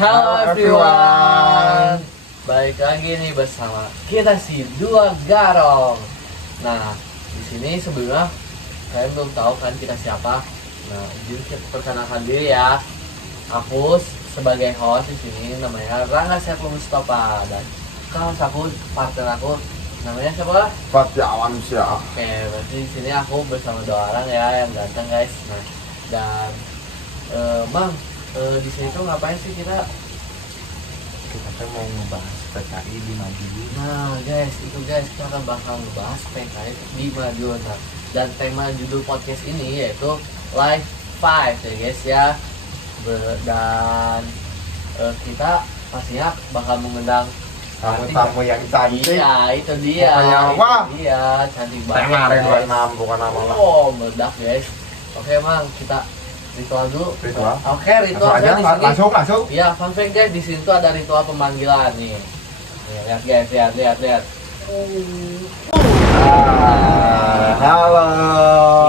Halo everyone, balik lagi nih bersama kita si Dua Garong. Nah, di sini sebelumnya kalian belum tahu kan kita siapa. Nah, jadi kita perkenalkan diri ya. Aku sebagai host di sini namanya Rangga Setu Mustafa dan host aku, partner aku namanya siapa? Fatih Awansyah. Oke, berarti di sini aku bersama dua orang ya yang ganteng guys. Nah, dan Bang, di sini tuh ngapain sih kita? Kita kan mau ngebahas PKI di Madiun. Nah guys, itu guys kita akan bakal ngebahas PKI di Madiun. Nah, dan tema judul podcast ini yaitu Live 5 ya guys ya. Dan kita pastinya bakal mengundang Tamu-tamu yang cantik. Iya, itu dia. Pokoknya wah. Iya, cantik banget. Tema guys. 26 bukan nama lah. Oh, meledak guys. Oke, Mang, kita ritual dulu. Ritual? Oke, ritual Langsung aja, di sini. langsung. Iya, fun fact guys, di sini tuh ada ritual pemanggilan nih. Nih, lihat guys, lihat. Halo.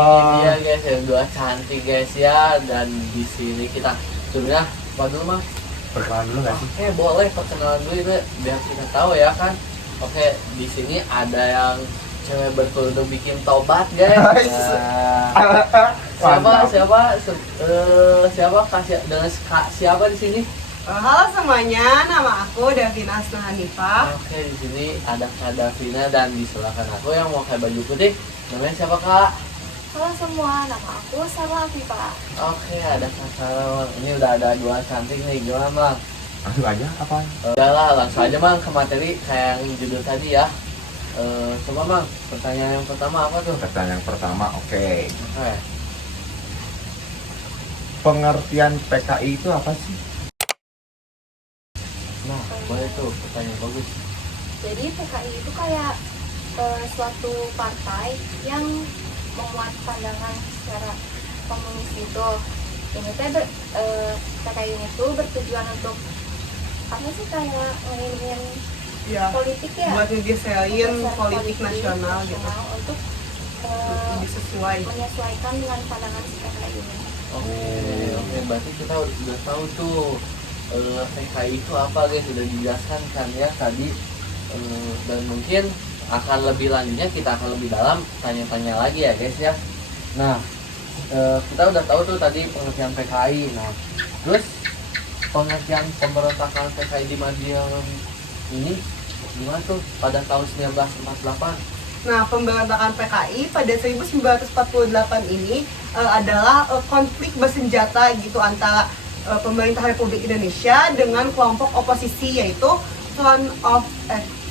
Ini dia guys, yang dua cantik guys ya. Dan di sini kita sebenarnya apa dulu Mas? Perkenalan dulu nggak sih? Oke, boleh perkenalan dulu itu biar kita tahu ya kan. Oke, di sini ada yang cewek berkerudung bikin tobat guys. Nah, siapa kasih dengan siapa di sini? Halo semuanya, nama aku Davina Asna Hanifah. Oke, di sini ada Kak Davina dan di sebelah kanan aku yang mau pakai baju putih. Namanya siapa Kak? Halo semua, nama aku Sarah Afifah. Oke, ada Kak Sarah. Ini udah ada dua cantik nih, gimana Mang? Langsung aja apa? Udah lah, langsung aja Mang ke materi kayak yang judul tadi ya. Coba Mang, pertanyaan yang pertama apa tuh? Pertanyaan yang pertama, oke. Oke. Pengertian PKI itu apa sih? Nah, boleh tuh, pertanyaan bagus. Jadi PKI itu kayak suatu partai yang memuat pandangan secara komunis gitu. Ini teh PKI itu bertujuan untuk apa sih kayak ingin Ya, politik ya? buat ngegeselin Ngegeser politik nasional gitu. untuk Lebih sesuai. menyesuaikan dengan pandangan si PKI ini. Oke, berarti kita udah tahu tuh PKI itu apa guys, sudah dijelaskan kan ya tadi. Dan mungkin akan lebih lanjutnya kita akan lebih dalam tanya-tanya lagi ya guys ya. Nah, kita udah tahu tuh tadi pengertian PKI. Nah, terus pengertian pemberontakan PKI di Madiun ini gimana tuh pada tahun 1948? Nah, pemberontakan PKI pada 1948 ini adalah konflik bersenjata gitu antara pemerintah Republik Indonesia dengan kelompok oposisi yaitu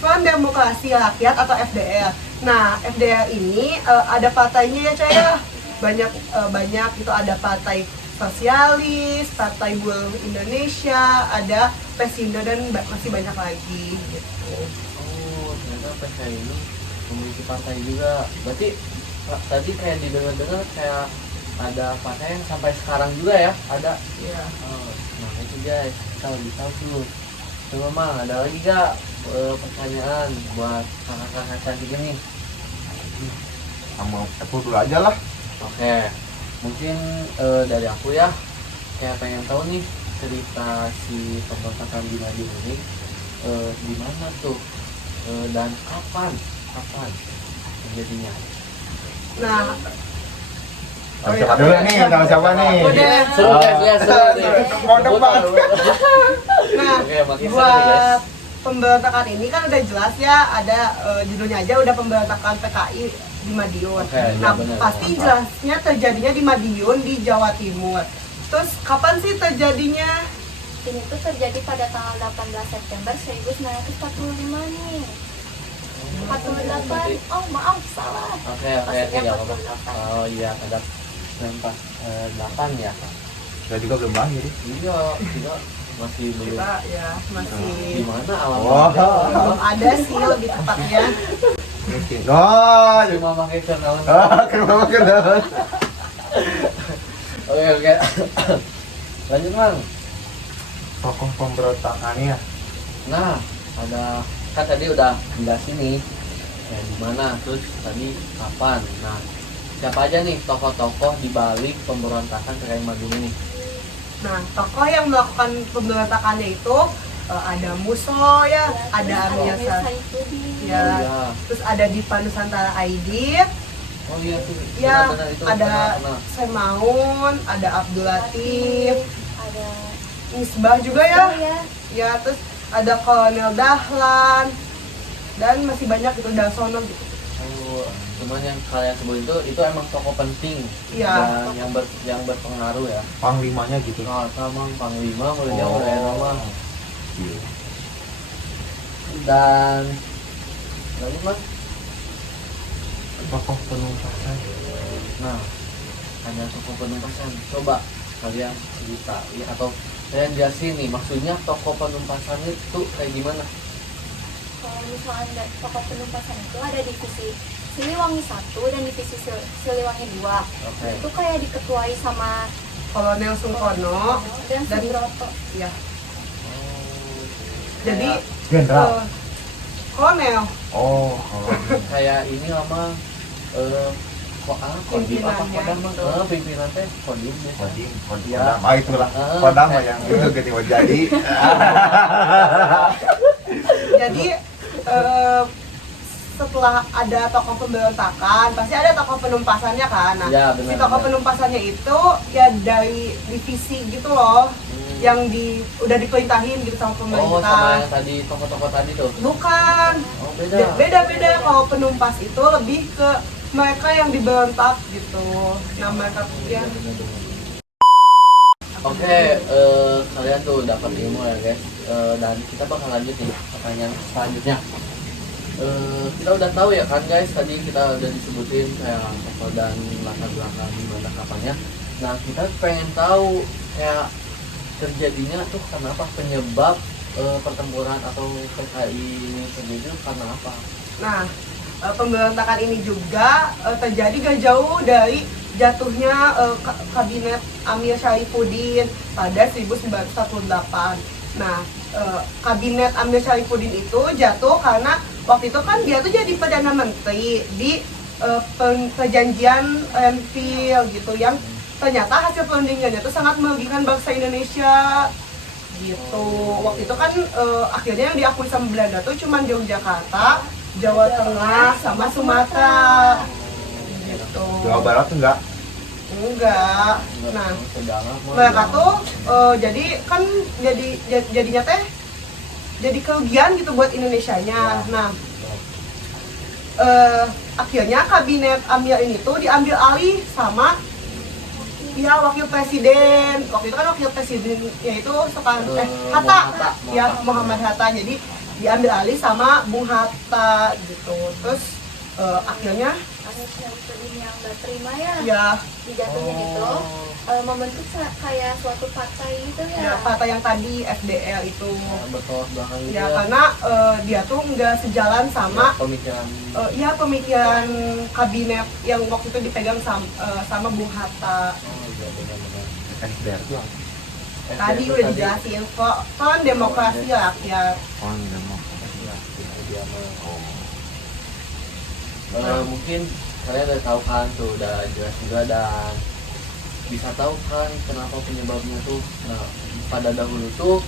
Front Demokrasi Rakyat atau FDR. Nah, FDR ini ada partainya ya Caya. Banyak itu ada partai Sosialis, Partai Buruh Indonesia, ada Pesindo dan masih banyak lagi gitu. Oh, ternyata PKI ini memiliki partai juga. Berarti tadi kayak didengar-dengar kayak ada partai yang sampai sekarang juga ya ada. Iya. Oh, nah itu guys, kita lebih tahu tuh. Coba Mang, ada lagi gak pertanyaan buat kakak-kakak cantik ini? Aku dulu aja lah. Oke, mungkin dari aku ya, kayak pengen tahu nih cerita si pemberontakan di Madiun ini di mana tuh dan kapan terjadinya? Nah, Tahu siapa dulu nih? Tahu siapa nih? Udah. Seru guys, ya seru nih. Mondok banget. nah Oke, makin seru nih guys. buat pemberontakan ini kan udah jelas ya, ada judulnya aja udah pemberontakan PKI di Madiun. Oke, ya Nah, benar. pasti jelasnya terjadinya di Madiun di Jawa Timur. Terus kapan sih terjadinya? Ini tuh terjadi pada tanggal 18 September 1945 nih. 48. Oh, maaf, salah. Oke, Maksudnya nggak apa-apa. 48. Oh iya, ada 8 ya. Saya juga belum lahir. Iya, kita masih belum. Kita ya Di masih mana alam? Wah. belum ada sih lebih tepatnya. Mungkin. Oh, Cuma pakai kenalan. kenapa kenalan? Oke. Lanjut Mang. Tokoh pemberontakannya. Nah, ada kan tadi udah jelasin nih ya di mana, terus tadi kapan. Nah, siapa aja nih tokoh-tokoh di balik pemberontakan PKI Madiun ini? Nah, tokoh yang melakukan pemberontakannya itu ada Muso ya, ada Amir Saifuddin. ya, Iya. terus ada Dipa Nusantara Aidit, Oh iya tuh. ya, Benar-benar itu ada pernah. Semaun, ada Abdul Latif, Ada Misbah juga ya, ya. ya, terus ada Kolonel Dahlan, dan masih banyak itu Dasono gitu. Oh, cuman yang kalian sebut itu emang tokoh penting Iya. dan yang berpengaruh ya. Panglimanya gitu. Nah, sama panglima mulainya mulai nama Iya. dan lalu mas, Tokoh penumpasan. nah ada tokoh penumpasan. Coba kalian cerita ya, atau kalian jelasin nih maksudnya tokoh penumpasan itu kayak gimana? Kalau misalnya tokoh penumpasan itu ada divisi Siliwangi 1 dan divisi Siliwangi 2. Oke. Itu kayak diketuai sama Kolonel Sungkono, dan Dan- Subroto. ya. Oh, Jadi Jenderal. Kolonel Oh, kalau kayak ini lama kok kodim apa Pimpinannya kodam mah gitu. pimpinan teh kodim biasa. Kodim, Ya. kodam. Ah itulah. Heeh. Kodam mah yang itu gede mau jadi. Jadi setelah ada tokoh pemberontakan pasti ada tokoh penumpasannya kan. Nah, Ya, si benar, tokoh benar. penumpasannya itu ya dari divisi gitu loh, yang udah diperintahin gitu sama Oh, sama pemerintah. yang tadi tokoh-tokoh tadi tuh. Bukan, Oh, beda. beda-beda. Kalau penumpas itu lebih ke mereka yang diberontak gitu. Nah, mereka yang Oke, kalian tuh dapat ilmu ya guys. Dan kita bakal lanjut nih pertanyaan selanjutnya. Kita udah tahu ya kan guys, tadi kita udah disebutin kayak tokoh dan latar belakang gimana kapannya. Nah, kita pengen tahu kayak terjadinya tuh kenapa, penyebab pertempuran atau PKI ini terjadi karena apa? Nah, pemberontakan ini juga terjadi gak jauh dari jatuhnya kabinet Amir Syarifuddin pada 1948. Nah, kabinet Amir Syarifuddin itu jatuh karena waktu itu kan dia tuh jadi Perdana Menteri di perjanjian Renville gitu, yang ternyata hasil perundingannya itu sangat merugikan bangsa Indonesia gitu. Waktu itu kan akhirnya yang diakui sama Belanda tuh cuma Yogyakarta, Jawa Tengah, sama Sumatera gitu. Jawa Barat enggak. Enggak. Nah, sedangkan mereka tuh jadi kan jadinya teh jadi kerugian gitu buat Indonesianya. Nah, akhirnya kabinet Amir ini tuh diambil alih sama ya wakil presiden. Waktu itu kan wakil presidennya itu Soekarno Hatta, ya Muhammad Hatta. Jadi diambil alih sama Bung Hatta gitu. Terus akhirnya Amir Syarifuddin yang gak terima ya, ya dijatuhin itu membentuk kayak suatu partai gitu ya ya. partai yang tadi FDR itu. betul belakang Ya karena dia tuh nggak sejalan sama pemikiran ya pemikiran kabinet yang waktu itu dipegang sama Bung Hatta. iya, benar-benar. FDR itu apa? Tadi udah dijelasin kok, kan demokrasi rakyat. Oh, enggak mau. Dia mah. Nah. Mungkin kalian udah tahu kan tuh, udah jelas juga dan bisa tahu kan kenapa penyebabnya tuh. Nah, pada dahulu tuh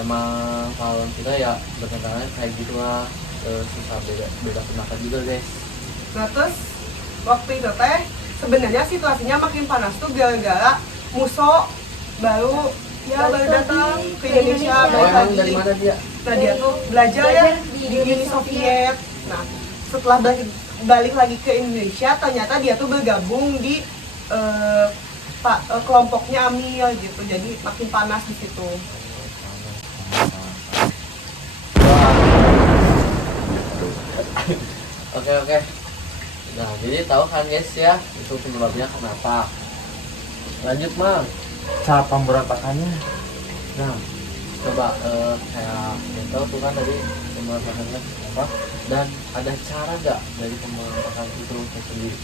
emang kalau kita ya bertentangan kayak gitu lah, susah beda pendapat juga guys. Nah terus waktu itu teh sebenarnya situasinya makin panas tuh gara-gara Musso baru datang ke Indonesia Oh, balik emang lagi. dari mana dia? Nah dia tuh belajar ya di Uni Soviet. Nah setelah balik lagi ke Indonesia ternyata dia tuh bergabung di kelompoknya Amir gitu, jadi makin panas di situ. Oke. Nah, jadi tahu kan guys ya, itu penyebabnya kenapa. Lanjut, Mang. Cara pemberontakannya Nah, coba kayak yang tahu tuh kan dari pemberontakannya apa, dan ada cara nggak dari pemberontakan itu sendiri?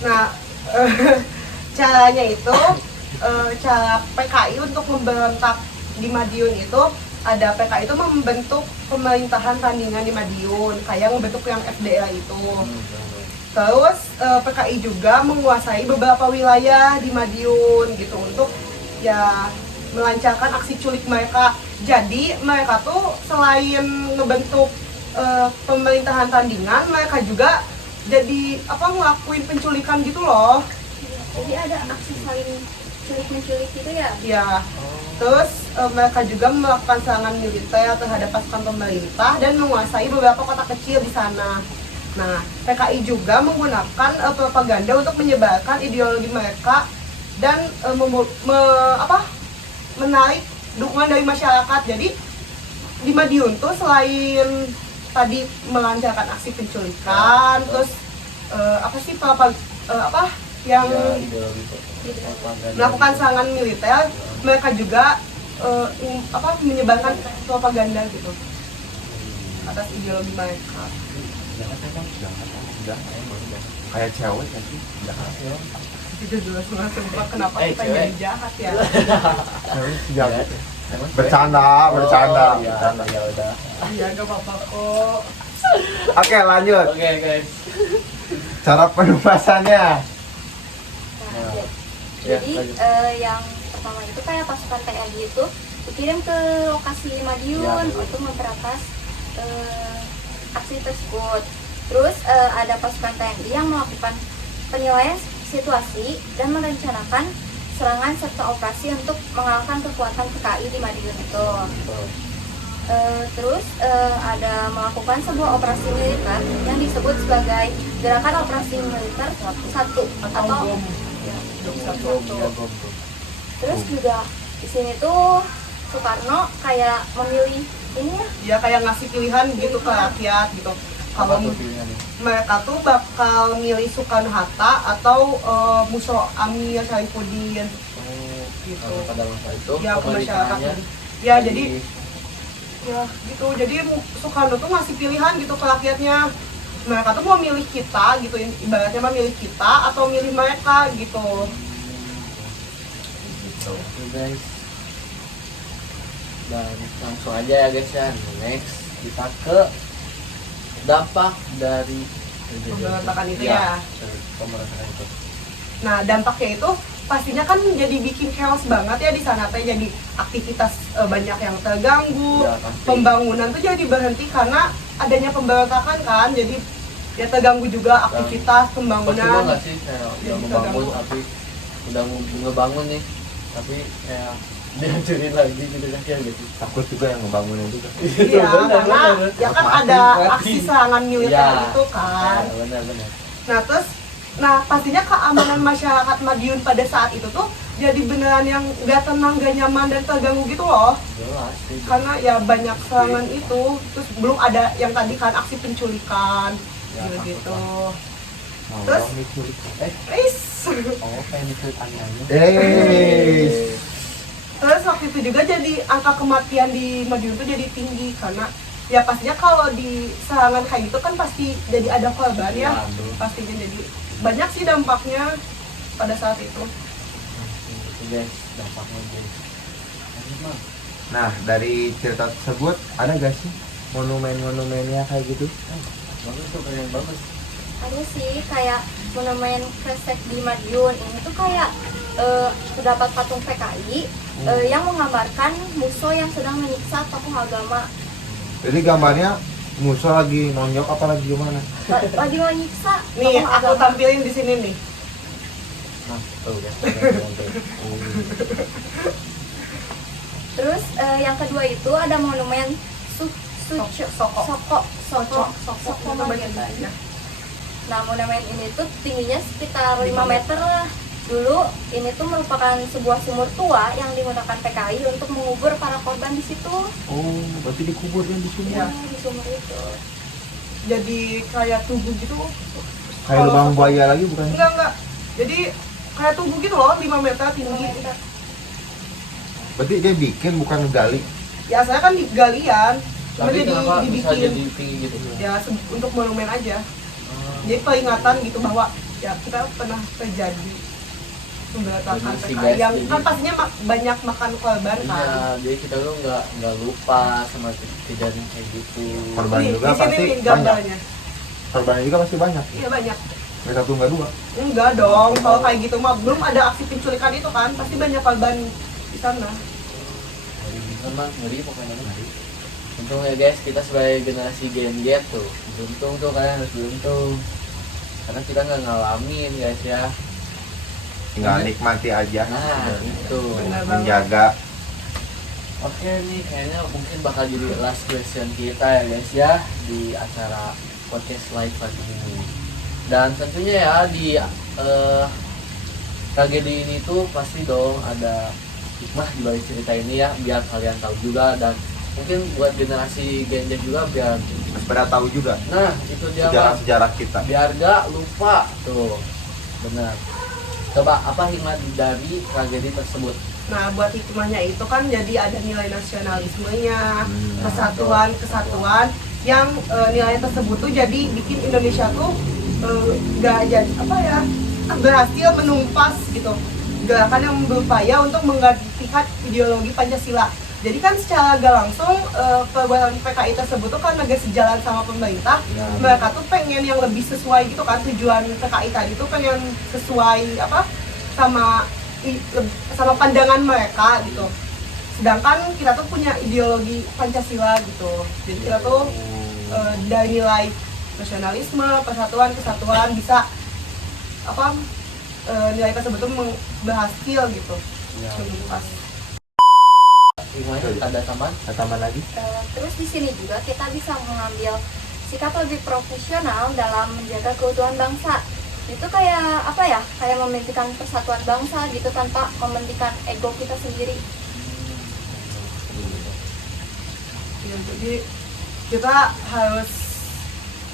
Nah, caranya itu cara PKI untuk memberontak di Madiun itu ada PKI itu membentuk pemerintahan tandingan di Madiun, kayak membentuk yang FDR itu. Terus PKI juga menguasai beberapa wilayah di Madiun gitu untuk ya melancarkan aksi culik mereka. Jadi mereka tuh selain ngebentuk pemerintahan tandingan, mereka juga jadi ngelakuin penculikan gitu loh. Jadi ada aksi saling culik menculik gitu ya? Ya. Terus mereka juga melakukan serangan militer terhadap pasukan pemerintah dan menguasai beberapa kota kecil di sana. Nah, PKI juga menggunakan propaganda untuk menyebarkan ideologi mereka dan menarik dukungan dari masyarakat. Jadi di Madiun tuh selain tadi melancarkan aksi penculikan, terus yang Ya, ideologi propaganda. melakukan serangan militer, mereka juga menyebarkan propaganda gitu atas ideologi mereka. Jangan emang jangan kayak cewek kan sih jahat ya. Itu jelas banget semua kenapa Eh, kita cewek. jadi jahat ya. Cewek jahat. Emang Bercanda, bercanda, Oh, iya, bercanda. ya udah. Iya gak apa-apa kok. Oke, lanjut. Oke, guys. Cara penugasannya. Nah, Ya. jadi Ya, lanjut. yang pertama itu kayak pasukan TNI itu dikirim ke lokasi Madiun Ya, betul. untuk memberantas aksi tersebut. Terus ada pasukan TNI yang melakukan penilaian situasi dan merencanakan serangan serta operasi untuk mengalahkan kekuatan PKI di Madiun itu. Terus ada melakukan sebuah operasi militer yang disebut sebagai gerakan operasi militer 1 atau bom. ya, Bom, ya, bom tuh. terus juga di sini tuh Soekarno kayak memilih ini ya, Ya kayak ngasih pilihan gitu ke rakyat gitu. Apa Kalau tuh pilihannya? mereka tuh bakal milih Soekarno-Hatta atau Muso Amir Saifuddin gitu. Kalau pada masa itu Ya ke masyarakat. pemerintahannya Ya jadi ya gitu. Jadi Soekarno tuh ngasih pilihan gitu ke rakyatnya. Mereka tuh mau milih kita gitu, ibaratnya mah milih kita atau milih mereka gitu. Oke, guys. Dan langsung aja ya guys ya. Next kita ke dampak dari Pemberontakan itu ya. Pemberontakan itu. Nah dampaknya itu pastinya kan jadi bikin chaos banget ya di sana teh, jadi aktivitas banyak yang terganggu, Ya, pasti. pembangunan tuh jadi berhenti karena adanya pemberontakan kan, jadi ya terganggu juga aktivitas Percuma pembangunan. nggak sih kayak udah Jadi ngebangun terganggu. tapi udah ngebangun nih tapi kayak dihancurin lagi gitu kan ya gitu. Takut juga yang ngebangunin juga. Iya, karena ya kan Mati, ada mati. aksi serangan militer Ya. itu kan. Ya, benar-benar. Nah pastinya keamanan masyarakat Madiun pada saat itu tuh jadi beneran yang gak tenang, gak nyaman dan terganggu gitu loh. Jelas sih. Karena ya banyak serangan itu, terus belum ada yang tadi kan aksi penculikan Ya, gitu. Mau Terus? dong diculik. Is. Oh, kayak diculik aneh-aneh. Terus waktu itu juga jadi angka kematian di Madiun tuh jadi tinggi karena ya pastinya kalau di serangan kayak gitu kan pasti jadi ada korban ya. Ya, betul. Pastinya jadi banyak sih dampaknya pada saat itu. Itu guys, dampaknya guys. Emang Nah, dari cerita tersebut ada gak sih monumen-monumennya kayak gitu? bagus tuh, keren bagus. ada sih kayak monumen Kresek di Madiun ini tuh kayak terdapat patung PKI yang menggambarkan musuh yang sedang menyiksa tokoh agama. Jadi gambarnya musuh lagi nonjok apa lagi gimana? Lagi menyiksa Nih tokoh aku agama. tampilin di sini nih. Nah, tuh ya. Keren tuh. Terus yang kedua itu ada monumen Soko Magetan. Nah, monumen ini tuh tingginya sekitar 5 meter lah. Dulu ini tuh merupakan sebuah sumur tua yang digunakan PKI untuk mengubur para korban di situ. Oh, berarti dikuburnya di sini. Iya. Di sumur itu. Jadi kayak tubuh gitu. Kayak lubang buaya lagi bukan? Enggak. Jadi kayak tubuh gitu loh, 5 meter tinggi. Berarti dia bikin bukan ngegali. Ya saya kan di galian, cuma Tapi jadi kenapa bisa dibikin jadi tinggi gitu? ya untuk monumen aja. Ah, Jadi peringatan gitu bahwa ya kita pernah terjadi pemberontakan Jadi si PKI guys, yang jadi- kan pastinya banyak makan korban kan. Iya, jadi kita tuh nggak lupa sama kejadian kayak gitu. Korban Nih, juga di sini pasti nih banyak. gambarnya. Korbannya juga pasti banyak. Iya banyak. Nggak satu nggak dua. Enggak dong, kalau kayak gitu mah belum ada aksi penculikan itu kan, pasti banyak korban di sana. Memang ngeri pokoknya ngeri. Untung ya guys, kita sebagai generasi Gen Z tuh beruntung tuh, kalian harus beruntung karena kita nggak ngalamin guys ya. Tinggal nikmati aja. Nah itu. Benar banget. Menjaga. Oke nih, kayaknya mungkin bakal jadi last question kita ya guys ya di acara podcast live pagi ini. Dan tentunya ya di tragedi ini tuh pasti dong ada hikmah di balik cerita ini ya, biar kalian tahu juga, dan mungkin buat generasi Gen Z juga biar, Pada tahu juga nah itu dia Bang. sejarah-sejarah kita. Biar gak lupa tuh. Benar. Coba apa hikmah dari tragedi tersebut? Nah, buat hikmahnya itu kan jadi ada nilai nasionalismenya, Hmm. kesatuan yang nilai tersebut tuh jadi bikin Indonesia tuh gak jadi apa ya, berhasil menumpas gitu gerakan yang berupaya untuk menggantikan ideologi Pancasila. Jadi kan secara gak langsung perbuatan PKI tersebut tuh kan agak sejalan sama pemerintah. Ya. Mereka tuh pengen yang lebih sesuai gitu kan, tujuan PKI tadi tuh pengen sesuai apa sama sama pandangan mereka gitu. Sedangkan kita tuh punya ideologi Pancasila gitu. Jadi kita tuh dari nilai nasionalisme, kesatuan bisa apa nilai tersebut tuh berhasil gitu. Ya. Menumpas. Hikmahnya ada tambahan? Tambah lagi. Terus di sini juga kita bisa mengambil sikap lebih profesional dalam menjaga keutuhan bangsa. Itu kayak apa ya? Kayak mementingkan persatuan bangsa gitu tanpa mementingkan ego kita sendiri. Ya, jadi kita harus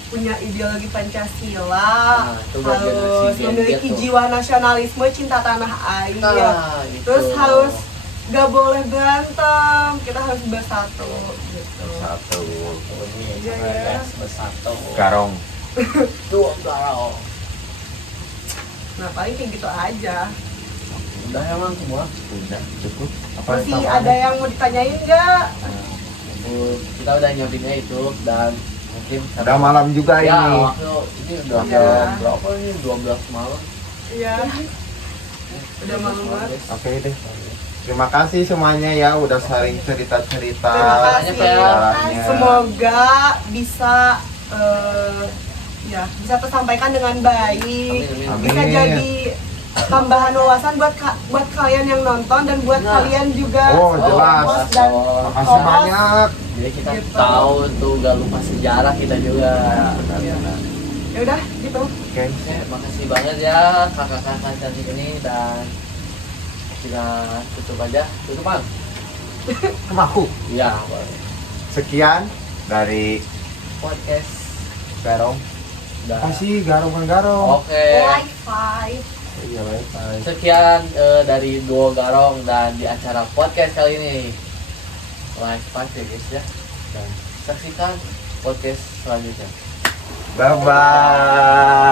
punya ideologi Pancasila, Nah, itu buat harus generasi Gen Z memiliki tuh. jiwa nasionalisme, cinta tanah air. Nah, itu. Terus harus gak boleh berantem, kita harus bersatu gitu. Satu. ini Iya, ya. guys, bersatu. Garong. Tuh garau. Nah paling kayak gitu aja. Udah emang semua. Udah cukup. Apa Masih tambahan? ada yang mau ditanyain nggak? Kita udah nyiapinnya itu, dan mungkin Udah malam juga ya, ini. waktu ini udah Iya. berapa ini? 12 malam. Iya. Udah malam banget. Oke deh. Terima kasih semuanya ya udah sharing cerita-cerita. Terima kasih. sejarahnya. Semoga bisa ya bisa tersampaikan dengan baik. Amin, amin. Bisa jadi tambahan wawasan buat kalian yang nonton dan buat Nah. kalian juga Oh, jelas. host dan Makasih host. banyak. Jadi kita Gitu. tahu tuh, gak lupa sejarah kita juga. Iya. Ya udah gitu. Oke. Oke, makasih banget ya kakak-kakak cantik ini, dan kita tutup aja. Tutup Bang. Sama aku. Iya, boleh. Sekian dari Podcast. Garong. Udah. Apa sih Garong kan Garong? Oke. Wi-Fi. Iya, bye. Sekian dari Duo Garong dan di acara podcast kali ini. Live ya guys ya. Dan saksikan podcast selanjutnya. Bye bye.